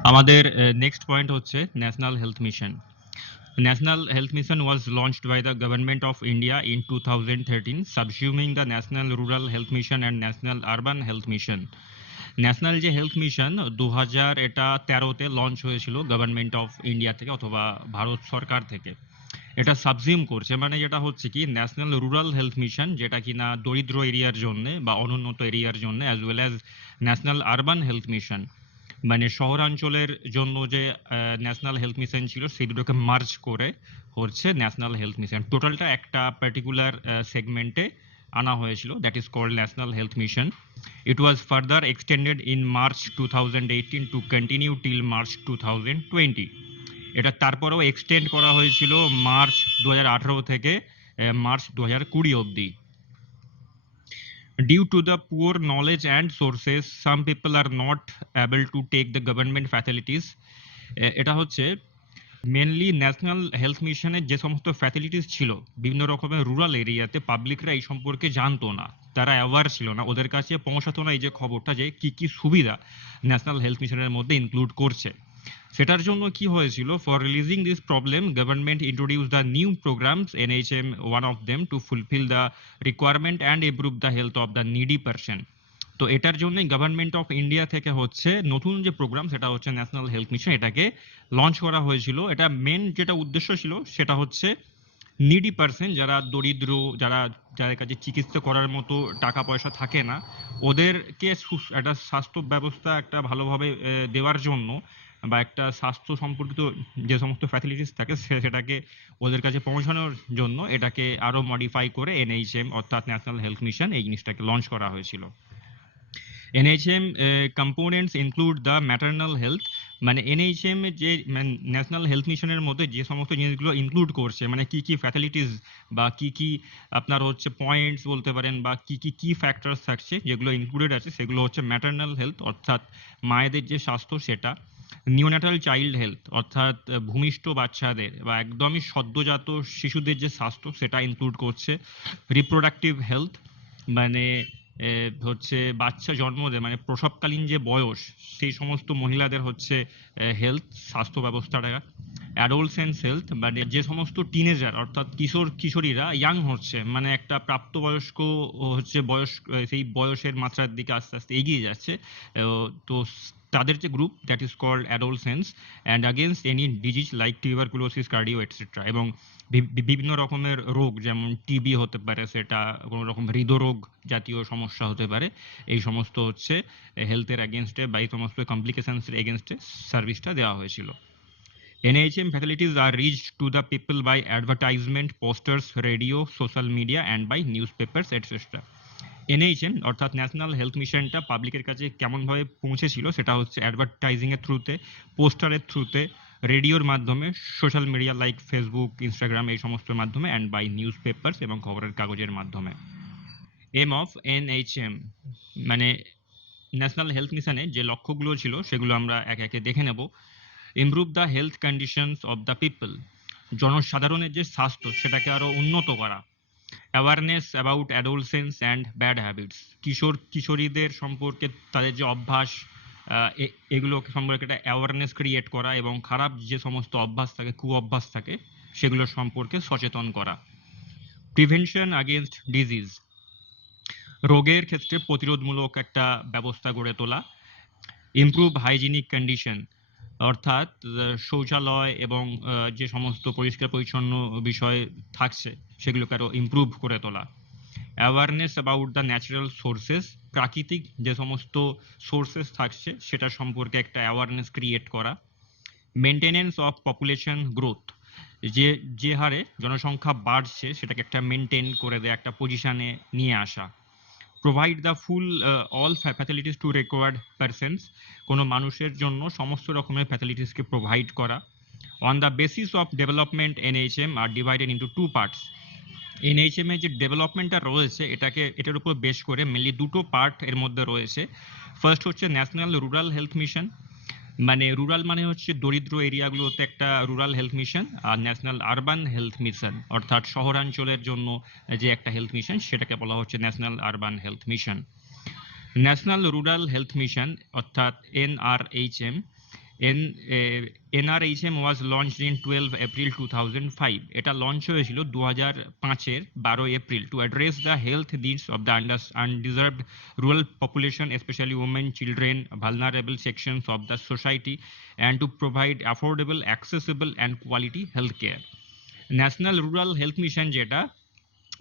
আমাদের next point হচ্ছে national health mission. National Health Mission was launched by the Government of India in 2013, subsuming the National Rural Health Mission and National Urban Health Mission. National যে health mission 2013-তে launch হয়েছিল government of India থেকে অথবা ভারত সরকার থেকে। এটা সাবজিউম করছে, মানে যেটা হচ্ছে কি ন্যাশনাল রুরাল হেলথ মিশন, যেটা কিনা দরিদ্র এরিয়ার জন্য বা অনুন্নত এরিয়ার জন্য, as well as national urban health mission, মানে শহরাঞ্চলের জন্য যে ন্যাশনাল হেলথ মিশন ছিল সেই দুটোকে মার্জ করে হচ্ছে ন্যাশনাল হেলথ মিশন। টোটালটা একটা পার্টিকুলার সেগমেন্টে আনা হয়েছিল, that is called National health Mission. It was further extended in March 2018 to continue till March 2020। এটা তারপরেও এক্সটেন্ড করা হয়েছিল মার্চ 2018 থেকে মার্চ 2020 অবধি। Due to the poor knowledge and sources, some people are not able to take the government facilities. এটা হচ্ছে mainly national health মিশনের যে সমস্ত ফ্যাসিলিটিস ছিল বিভিন্ন রকমের রুরাল এরিয়াতে, পাবলিকরা এই সম্পর্কে জানতো না, তারা অ্যাওয়ার ছিল না, ওদের কাছে পৌঁছাতো না এই যে খবরটা যে কি কি সুবিধা ন্যাশনাল হেলথ মিশনের মধ্যে ইনক্লুড করছে। সেটার জন্য কি হয়েছিল, for releasing this problem government introduce the new programs, NHM one of them, two fulfil the requirement and improve the health of the needy person. তো এটার জন্যই গভর্নমেন্ট অফ ইন্ডিয়া থেকে হচ্ছে নতুন যে প্রোগ্রাম সেটা হচ্ছে ন্যাশনাল হেলথ মিশন, এটাকে লঞ্চ করা হয়েছিল। এটা মেন যেটা উদ্দেশ্য ছিল সেটা হচ্ছে নিডি পারসন, যারা দরিদ্র, যাদের কাছে চিকিৎসা করার মতো টাকা পয়সা থাকে না, ওদেরকে একটা স্বাস্থ্য ব্যবস্থা একটা ভালোভাবে দেওয়ার জন্য, বা একটা স্বাস্থ্য সম্পর্কিত যে সমস্ত ফ্যাসিলিটিস থাকে সেটাকে ওদের কাছে পৌঁছানোর জন্য এটাকে আরো মডিফাই করে এনএইচএম অর্থাৎ ন্যাশনাল হেলথ মিশন এই জিনিসটাকে লঞ্চ করা হয়েছিল। NHM components include the maternal health, মানে এনএইচএম যে ন্যাশনাল হেলথ মিশনের মধ্যে যে সমস্ত জিনিসগুলো ইনক্লুড করছে, মানে কি কি ফ্যাসিলিটিস বা কি কি আপনার হচ্ছে পয়েন্টস বলতে পারেন, বা কি কি কি ফ্যাক্টরস থাকছে যেগুলো ইনক্লুডেড আছে, সেগুলো হচ্ছে ম্যাটার্নাল হেলথ অর্থাৎ মায়েদের যে স্বাস্থ্য সেটা, নিওন্যাটাল চাইল্ড হেলথ অর্থাৎ ভূমিষ্ঠ বাচ্চাদের বা একদমই সদ্যজাত শিশুদের যে স্বাস্থ্য সেটা ইনক্লুড করছে, রিপ্রোডাক্টিভ হেলথ মানে হচ্ছে বাচ্চা জন্ম দেয় মানে প্রসবকালীন যে বয়স সেই সমস্ত মহিলাদের হচ্ছে হেলথ স্বাস্থ্য ব্যবস্থাটা, অ্যাডোলসেন্স হেলথ মানে যে সমস্ত টিনেজার অর্থাৎ কিশোর কিশোরীরা ইয়াং হচ্ছে, মানে একটা প্রাপ্তবয়স্ক হচ্ছে বয়স, সেই বয়সের মাত্রার দিকে আস্তে আস্তে এগিয়ে যাচ্ছে, তো তাদের যে group that is called adolescence, and against any disease like tuberculosis, cardio etcetera, এবং বিভিন্ন রকমের রোগ যেমন টিবি হতে পারে, সেটা কোনো রকম হৃদরোগ জাতীয় সমস্যা হতে পারে, এই সমস্ত হচ্ছে হেলথের এগেনস্টে বা এই সমস্ত কমপ্লিকেশনসের এগেনস্টে সার্ভিসটা দেওয়া হয়েছিল। NHM facilities are reached to the people by advertisement, posters, radio, social media and by newspapers etc. NHM অর্থাৎ ন্যাশনাল হেলথ মিশনটা পাবলিকের কাছে কেমনভাবে পৌঁছেছিল সেটা হচ্ছে অ্যাডভার্টাইজিং এর থ্রুতে, পোস্টারের থ্রুতে, রেডিওর মাধ্যমে, social media like Facebook, Instagram এই সমস্ত মাধ্যমে, অ্যান্ড বাই নিউজ পেপার্স এবং খবরের কাগজের মাধ্যমে। এম অফ NHM মানে ন্যাশনাল হেলথ মিশনে যে লক্ষ্যগুলো ছিল সেগুলো আমরা একে একে দেখে নেব। Improve the health conditions of the people, জনসাধারণের যে স্বাস্থ্য সেটাকে আরো উন্নত করা। Awareness about adolescence and bad habits, কিশোর কিশোরীদের সম্পর্কে তাদের যে অভ্যাস, এগুলো সম্পর্কে একটা অ্যাওয়ারনেস ক্রিয়েট করা, এবং খারাপ যে সমস্ত অভ্যাস থাকে, কুঅভ্যাস থাকে, সেগুলো সম্পর্কে সচেতন করা। প্রিভেনশন আগেনস্ট ডিজিজ, রোগের ক্ষেত্রে প্রতিরোধমূলক একটা ব্যবস্থা গড়ে তোলা। ইমপ্রুভ হাইজিনিক কন্ডিশন অর্থাৎ শৌচালয় এবং যে সমস্ত পরিষ্কার পরিচ্ছন্ন বিষয় থাকছে সেগুলোকে আরো ইমপ্রুভ করে তোলা। Awareness about the natural sources, প্রাকৃতিক যে সমস্ত সোর্সেস থাকছে সেটা সম্পর্কে একটা অ্যাওয়ারনেস ক্রিয়েট করা। মেনটেনেন্স অফ পপুলেশন গ্রোথ, যে হারে জনসংখ্যা বাড়ছে সেটাকে একটা মেনটেন করে দেয়, একটা পজিশনে নিয়ে আসা। Provide the full all facilities to required persons, কোনো মানুষের জন্য সমস্ত রকমের ফ্যাসিলিটিসকে প্রোভাইড করা। On the basis of development NHM আর divided into two parts, NHM এর যে ডেভেলপমেন্টটা রয়েছে এটার উপর বেশ করে মেনলি দুটো পার্ট এর মধ্যে রয়েছে। ফার্স্ট হচ্ছে ন্যাশনাল রুরাল হেলথ মিশন, মানে রুরাল মানে হচ্ছে দরিদ্র এরিয়াগুলোতে একটা রুরাল হেলথ মিশন, আর ন্যাশনাল আরবান হেলথ মিশন অর্থাৎ শহরাঞ্চলের জন্য যে একটা হেলথ মিশন সেটাকে বলা হচ্ছে national urban health mission. National rural health mission অর্থাৎ NRHM N NRHM was launched in 12 April 2005. এটা লঞ্চ হয়েছিল 2005-এর 12 April to address the health needs of the undeserved rural population, especially women, children, vulnerable sections of the society, and to provide affordable, accessible, and quality healthcare. National rural health mission যেটা,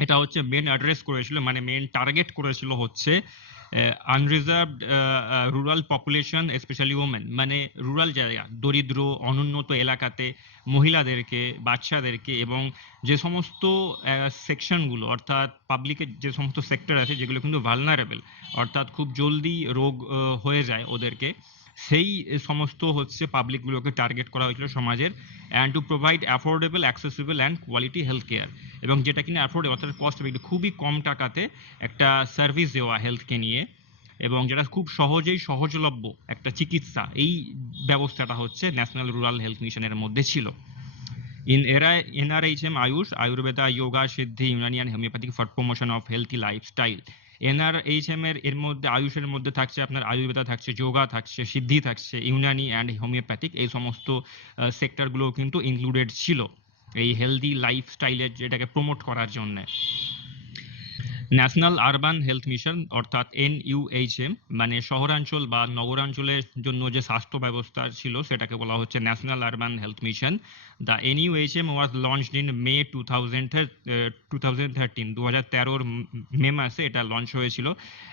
এটা হচ্ছে main address করেছিল, মানে main target করেছিল হচ্ছে unreserved rural population, specially women, মানে rural জায়গা, দরিদ্র অনুন্নত এলাকাতে মহিলাদেরকে, বাচ্চাদেরকে, এবং যে সমস্ত সেকশনগুলো, অর্থাৎ পাবলিকের যে সমস্ত সেক্টর আছে যেগুলো কিন্তু ভালনারেবল, অর্থাৎ খুব জলদি রোগ হয়ে যায় ওদেরকে, সেই সমস্ত হচ্ছে পাবলিকগুলোকে টার্গেট করা হয়েছিল সমাজের, and to provide affordable, accessible and quality health care, এবং যেটা কিনা অ্যাফোর্ডেবল অর্থাৎ কস্ট এফেক্টিভ, খুবই কম টাকাতে একটা সার্ভিস দেওয়া হেলথকে নিয়ে, এবং যেটা খুব সহজেই সহজলভ্য একটা চিকিৎসা, এই ব্যবস্থাটা হচ্ছে ন্যাশনাল রুরাল হেলথ মিশনের মধ্যে ছিল। In NRHM Ayush, Ayurveda, Yoga, Siddhi, Unani and Homeopathic for promotion of healthy lifestyle. NRHM এর মধ্যে, আয়ুষের মধ্যে থাকছে আপনার আয়ুর্বেদা, থাকছে যোগা, থাকছে সিদ্ধি, থাকছে ইউনানি অ্যান্ড হোমিওপ্যাথিক, এই সমস্ত সেক্টরগুলো কিন্তু ইনক্লুডেড ছিল এই হেলদি লাইফস্টাইলের যেটাকে প্রমোট করার জন্য। ন্যাশনাল আরবান হেলথ মিশন অর্থাৎ NUHM, মানে শহরাঞ্চল বা নগরাঞ্চলের জন্য যে স্বাস্থ্য ব্যবস্থা ছিল সেটাকে বলা হচ্ছে national urban health mission. The NUHM was launched in May 2013, 2013 May মাসে এটা লঞ্চ হয়েছিল,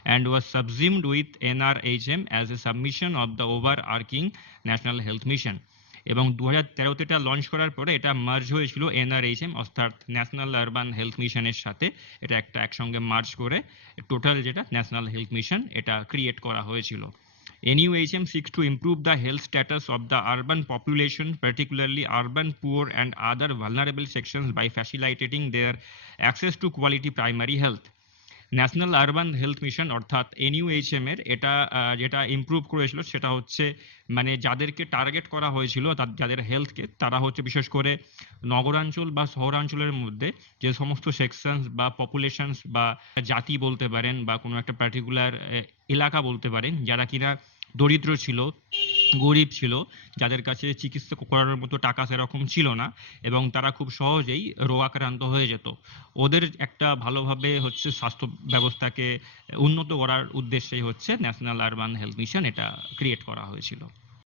and was subsumed with NRHM as a submission of the overarching national health mission. এবং 2013-তে এটা লঞ্চ করার পরে এটা মার্জ হয়েছিল NRHM অর্থাৎ ন্যাশনাল আরবান হেলথ মিশনের সাথে, এটা একটা একসঙ্গে মার্জ করে টোটাল যেটা ন্যাশনাল হেলথ মিশন এটা ক্রিয়েট করা হয়েছিল। NUHM seeks to improve the health status of the urban population, particularly urban poor and other vulnerable sections, by facilitating their access to quality primary health. National urban health mission অর্থাৎ NUHM এর এটা যেটা improve করেছিল সেটা হচ্ছে, মানে যাদেরকে target করা হয়েছিল যাদের হেলথকে, তারা হচ্ছে বিশেষ করে নগরাঞ্চল বা শহরাঞ্চলের মধ্যে যে সমস্ত সেকশনস বা পপুলেশনস বা জাতি বলতে পারেন, বা কোনো একটা পার্টিকুলার এলাকা বলতে পারেন, যারা কিনা দরিদ্র ছিল, গরিব ছিল, যাদের কাছে চিকিৎসা করানোর মতো টাকা সেরকম ছিল না, এবং তারা খুব সহজেই রোগাক্রান্ত হয়ে যেত, ওদের একটা ভালোভাবে হচ্ছে স্বাস্থ্য ব্যবস্থাকে উন্নত করার উদ্দেশ্যেই হচ্ছে ন্যাশনাল আরবান হেলথ মিশন এটা ক্রিয়েট করা হয়েছিল।